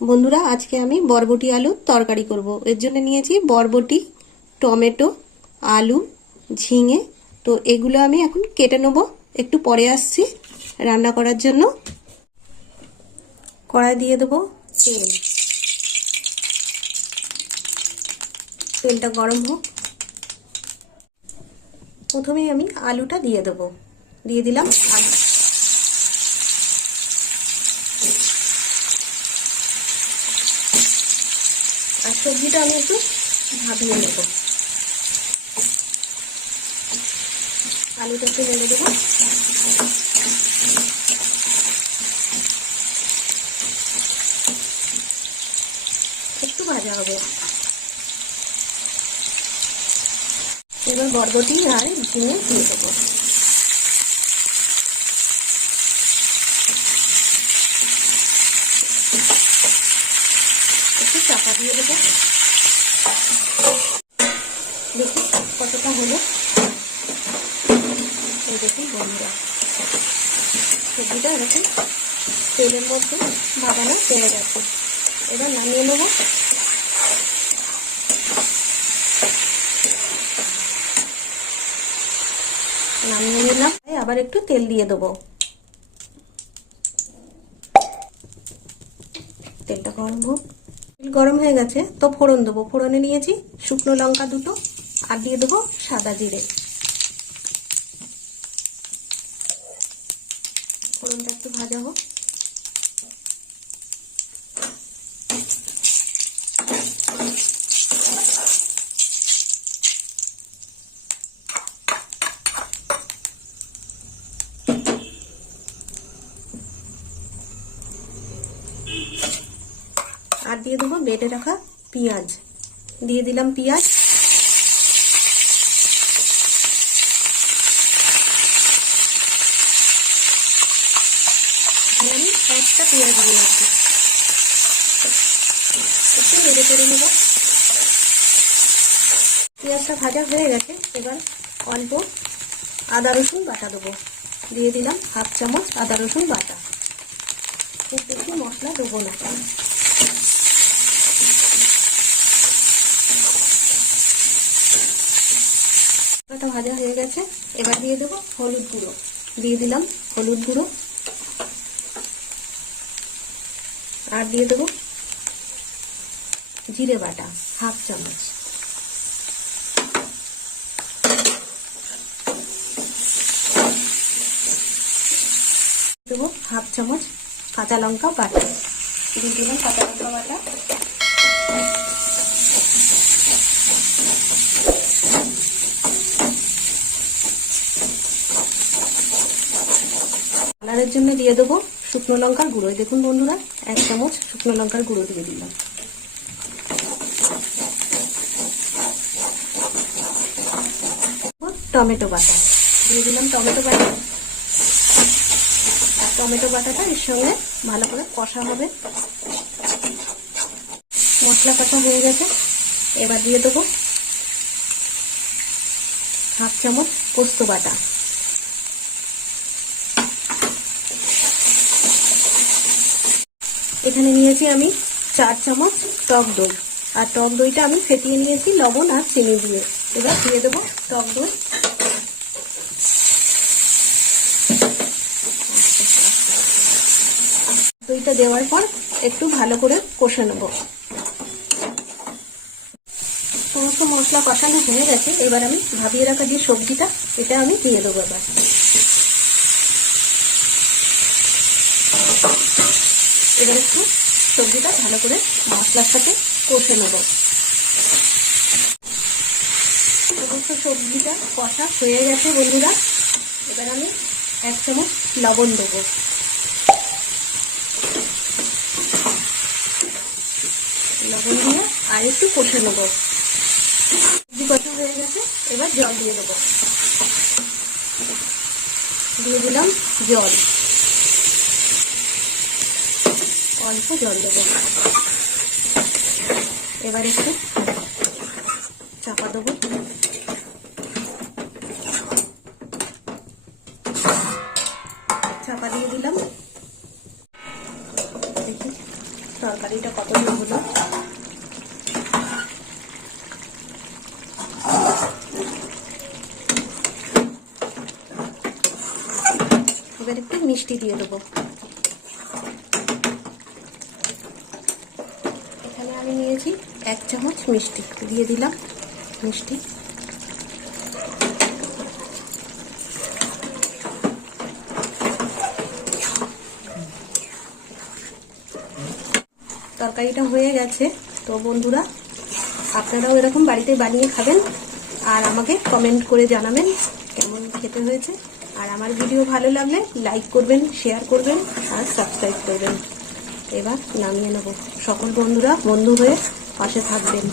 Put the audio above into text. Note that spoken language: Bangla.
বন্ধুরা, আজকে আমি বরবটি আলুর তরকারি করব। এর জন্য নিয়েছি বরবটি, টমেটো, আলু, ঝিঙে। তো এগুলো আমি এখন কেটে নেব। একটু পরে আসছি রান্না করার জন্য। কড়াই দিয়ে দেবো তেল। তেলটা গরম হোক। প্রথমেই আমি আলুটা দিয়ে দেবো। দিয়ে দিলাম আলু। আর সবজিটা আমি একটু ভাবিয়ে নেব। আলুটা একটু নেড়ে দেবো। একটু ভাজা হবে। এবার বরবটি আর ঝিঙে দিয়ে দেবো একটু চাপা দিয়ে দেবো দেখুন কতটা হলো এই দেখুন বন্ধুরা। সবজিটা এরকম তেলের মধ্যে ভাবানো হয়ে গেছে এবার নামিয়ে নেব। নামিয়ে নিলাম। আবার একটু তেল দিয়ে দেবো। তেলটা গরম হোক। তেল গরম হয়ে গেছে, তো ফোড়ন দেবো। ফোড়নে নিয়েছি শুকনো লঙ্কা দুটো। আর দিয়ে দেবো সাদা জিরে। ফোড়নটা একটু ভাজা হোক। আর দিয়ে দেবো বেটে রাখা পেঁয়াজ। দিয়ে দিলাম পেঁয়াজ। একটা পেঁয়াজ দিয়ে রাখি একটু বেড়ে করে নেব। পেঁয়াজটা ভাজা হয়ে গেছে, এবার অল্প আদা রসুন বাটা দেবো। দিয়ে দিলাম হাফ চামচ আদা রসুন বাটা। খুব বেশি মশলা দেবো না। ভাজা হয়ে গেছে, এবার দিয়ে দেবো হলুদ গুঁড়ো। দিয়ে দিলাম হলুদ গুঁড়ো। আর দিয়ে দেবো জিরে বাটা, হাফ চামচ। দেবো হাফ চামচ কাঁচা লঙ্কা বাটা। দিয়ে দিলাম কাঁচা লঙ্কা বাটা। কালারের জন্য দিয়ে দেবো শুকনো লঙ্কার গুঁড়ো। দেখুন বন্ধুরা, এক চামচ শুকনো লঙ্কার গুঁড়ো দিয়ে দিলাম। টমেটো বাটা। দিয়ে দিলাম টমেটো বাটা। টমেটো বাটাটা এর সঙ্গে ভালো করে কষা হবে। মশলা কষা হয়ে গেছে। এবার দিয়ে দেবো হাফ চামচ পোস্ত বাটা। এখানে নিয়েছি আমি চার চামচ টক দই। আর টক দইটা আমি ফেটিয়ে নিয়েছি লবণ আর চিনি দিয়ে। এবার দিয়ে দেবো টক দই। দইটা দেওয়ার পর একটু ভালো করে কষে নেব। সমস্ত মশলা কষানো হয়ে গেছে। এবার আমি ভাবিয়ে রাখা যে সবজিটা, এটা আমি দিয়ে দেবো এবার। এবার একটু সবজিটা ভালো করে মশলার সাথে কষে নেব। সমস্ত সবজিটা কষা হয়ে গেছে বন্ধুরা। এবার আমি এক চামচ লবণ দেবো। লবণ দিয়ে আর একটু কষে নেব। সবজি কষা হয়ে গেছে, এবার জল দিয়ে দেবো। দিয়ে দিলাম জল। অল্প জল দেবো। এবার একটু চাপা দেবো। চাপা দিয়ে দিলাম। দেখি তরকারিটা কতটা হলো এবার একটু মিষ্টি দিয়ে দেবো। এখানে এক চামচ মিষ্টি। দিয়ে দিলাম মিষ্টি। তরকারিটা হয়ে গেছে। তো বন্ধুরা, আপনারাও এরকম বাড়িতে বানিয়ে খাবেন আর আমাকে কমেন্ট করে জানাবেন কেমন খেতে হয়েছে। আর আমার ভিডিও ভালো লাগলে লাইক করবেন শেয়ার করবেন আর সাবস্ক্রাইব করবেন। এবার নামিয়ে নেব। সকল বন্ধুরা বন্ধু হয়ে পাশে থাকবেন।